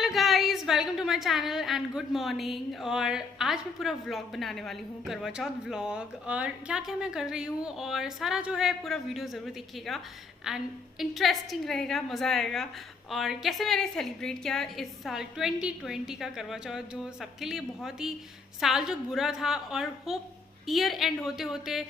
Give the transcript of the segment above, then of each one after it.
Hello guys, welcome to my channel and good morning. और आज मैं पूरा व्लॉग बनाने वाली हूँ, करवा चौथ व्लॉग, और क्या क्या मैं कर रही हूँ और सारा जो है पूरा वीडियो ज़रूर देखिएगा एंड इंटरेस्टिंग रहेगा, मज़ा आएगा। और कैसे मैंने सेलिब्रेट किया इस साल 2020 का करवा चौथ, जो सबके लिए बहुत ही साल जो बुरा था, और होप ईयर एंड होते होते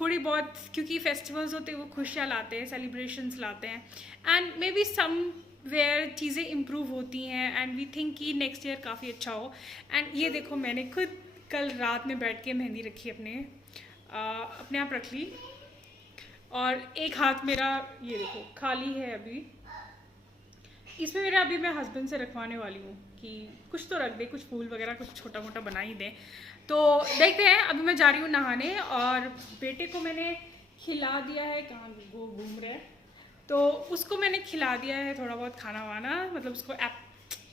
थोड़ी बहुत, क्योंकि फेस्टिवल्स होते हैं वो खुशियाँ लाते हैं, सेलिब्रेशंस लाते हैं, and maybe somewhere चीज़ें इम्प्रूव होती हैं एंड वी थिंक कि नेक्स्ट ईयर काफ़ी अच्छा हो। एंड ये देखो, मैंने खुद कल रात में बैठ के मेहंदी रखी अपने आप रख ली, और एक हाथ मेरा ये देखो खाली है अभी। इसमें मेरा अभी मैं हस्बैंड से रखवाने वाली हूँ कि कुछ तो रख दे, कुछ फूल वगैरह कुछ छोटा मोटा बना ही दें। तो देखते हैं, अभी मैं जा रही हूँ नहाने, और बेटे को मैंने खिला दिया है, कहाँ वो घूम रहे हैं, तो उसको मैंने खिला दिया है थोड़ा बहुत खाना वाना, मतलब उसको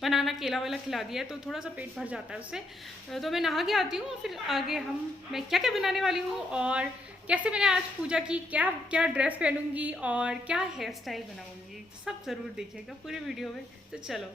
बनाना केला वाला खिला दिया है, तो थोड़ा सा पेट भर जाता है उससे। तो मैं नहा के आती हूँ, फिर आगे मैं क्या क्या बनाने वाली हूँ और कैसे मैंने आज पूजा की, क्या क्या ड्रेस पहनूंगी और क्या हेयर स्टाइल बनाऊंगी, सब ज़रूर देखिएगा पूरे वीडियो में। तो चलो।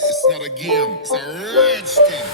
It's not a game, it's a rich thing.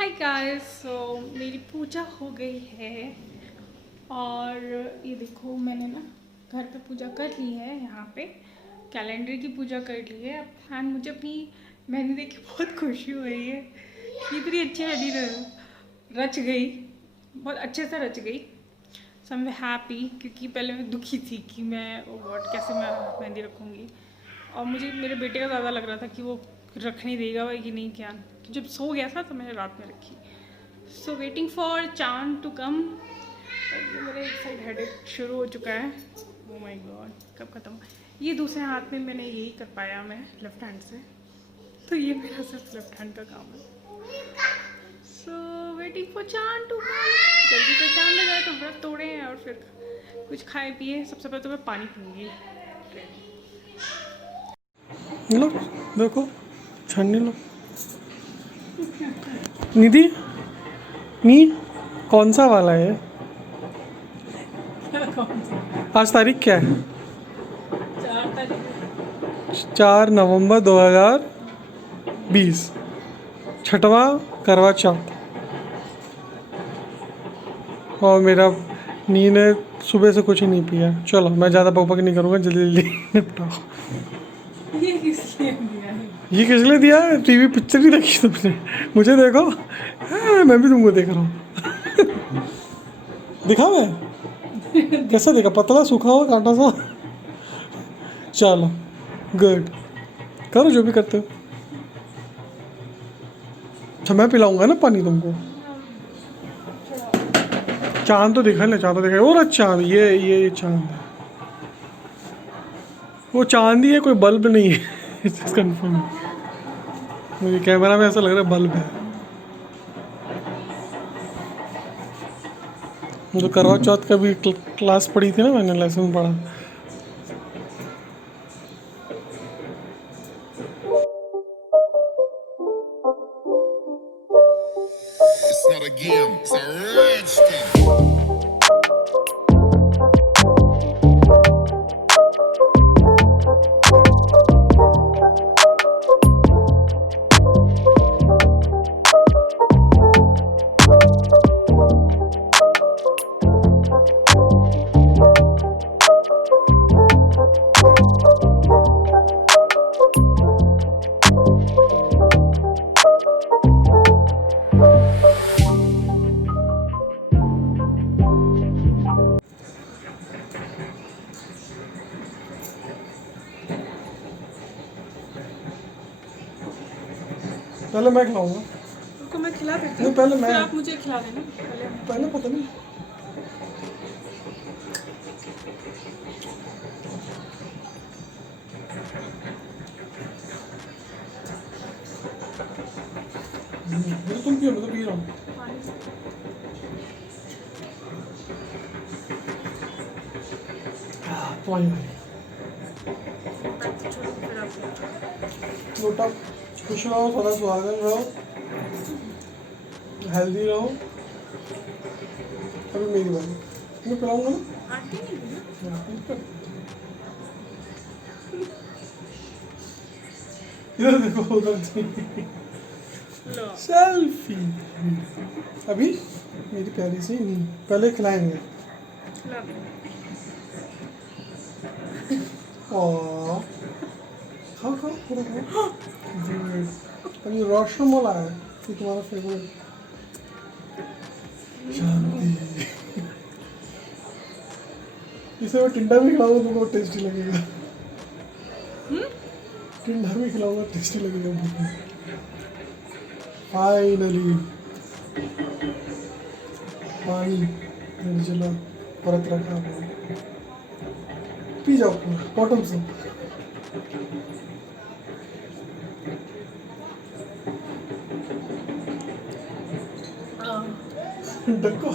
Hi guys, so मेरी पूजा हो गई है और ये देखो मैंने ना घर पे पूजा कर ली है। यहाँ पे कैलेंडर की पूजा कर ली है एंड मुझे अपनी मेहंदी देख के बहुत खुशी हो रही है कि इतनी अच्छी मेहंदी रच गई, बहुत अच्छे से रच गई। सो आई एम हैप्पी, क्योंकि पहले मैं दुखी थी कि मैं व्हाट कैसे मैं मेहंदी रखूँगी और मुझे मेरे बेटे का ज़्यादा लग रहा था कि वो रख नहीं देगा वो कि नहीं क्या। तो जब सो गया था तो मैंने रात में रखी। सो वेटिंग फॉर चांद टू कम। मेरा एक साइड हेडेक शुरू हो चुका है। ओह माय गॉड, कब ख़त्म। ये दूसरे हाथ में मैंने यही कर पाया मैं लेफ्ट हैंड से, तो ये मेरा सिर्फ लेफ्ट हैंड का काम है। सो वेटिंग फॉर चांद टू कम। जल्दी से चांद लग जाए तो व्रत तोड़े और फिर कुछ खाए पिए। सबसे पहले तो मैं पानी पीऊँगी। लो देखो छन्नी लो। निधि नी कौन सा वाला है? आज तारीख क्या है? 4 नवंबर 2020, छठवां करवा चौथ। और मेरा नींद ने सुबह से कुछ ही नहीं पिया। चलो मैं ज़्यादा बकबक नहीं करूँगा, जल्दी जल्दी निपटाओ। ये किस लिए दिया है? ये किस लिए दिया है? टीवी पिक्चर नहीं देखी तुमने? मुझे देखो। हाँ, मैं भी तुमको देख रहा हूँ। दिखा मैं कैसा देखा? पतला सूखा हुआ कांटा सा। चलो गुड, करो जो भी करते हो। अच्छा मैं पिलाऊंगा ना पानी तुमको। चांद तो दिखा ले, चांद तो दिखा। और चांद, ये चांद है। वो चांद ही है, कोई बल्ब नहीं है। कंफर्म है। मुझे कैमरा में ऐसा लग रहा है बल्ब है। जो करवा चौथ का भी क्लास पढ़ी थी ना, मैंने लेसन पढ़ा। It's not a game, it's a rich thing. पहले मैं खिलाऊंगा। उसको मैं खिला देती नहीं हूँ, पहले फिर मैं, आप मुझे खिला देना। पहले पता नहीं। तुम पियो, मैं तो पी रहा हूँ। तुम्हारी लोटा। खुश रहो, सदा सुहागन रहो, हेल्दी रहो। अभी मेरी बारी, मैं पिलाऊंगा ना। इधर देखो, उधर सेल्फी। अभी मेरी प्यारी सी नहीं, पहले खिलाएंगे। खाओ खाओ पूरा खाओ। अभी रसमलाई है, ये तुम्हारा फेवरेट। शांति। इसे मैं टिंडा भी खिलाऊंगा तुमको, टेस्टी लगेगा। टिंडा भी खिलाऊंगा, टेस्टी लगेगा। फाइनली पानी निर्जला परत रखा है। पी जाओ पूरा बॉटम से। डको